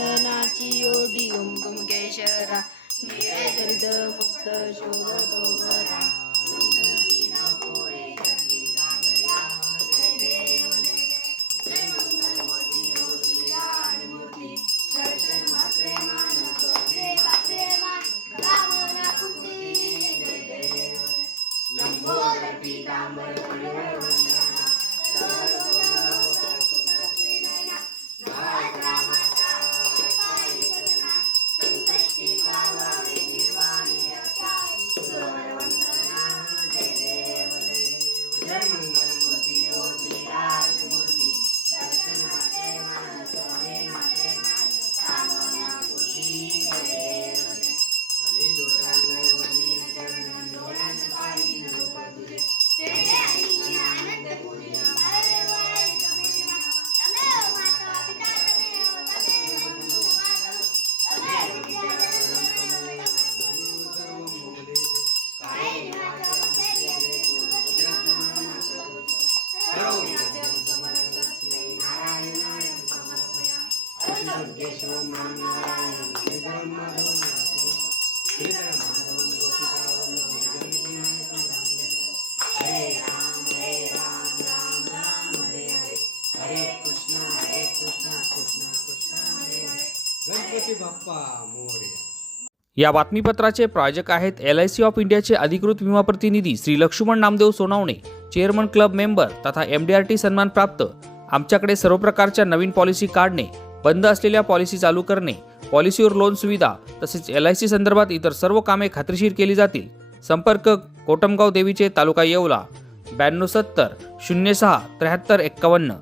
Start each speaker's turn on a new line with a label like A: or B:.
A: चंदनाची ओढी ओंबकेशरा निळे दर्द मुक्त शोभतो बरा लंबोदर पीतांबर माधव हरे राम हरे राम राम राम हरे हरे हरे कृष्ण हरे कृष्ण कृष्ण कृष्ण हरे हरे गणपती बाप्पा मोरया
B: या बातमीपत्राचे प्रायोजक आहेत एल आय सी ऑफ इंडियाचे अधिकृत विमा प्रतिनिधी Shri Laxman Namdev Sonawane. Chairman club member तथा एम डी आर टी सन्मान प्राप्त. आमच्याकडे सर्व प्रकारच्या नवीन पॉलिसी काढणे बंद असलेल्या पॉलिसी चालू करणे पॉलिसीवर लोन सुविधा तसेच एल आय सी संदर्भात इतर सर्व कामे खात्रीशीर केली जातील. संपर्क कोटमगाव देवीचे तालुका येवला ब्याण्णव सत्तर शून्य सहा त्र्याहत्तर एक्कावन्न.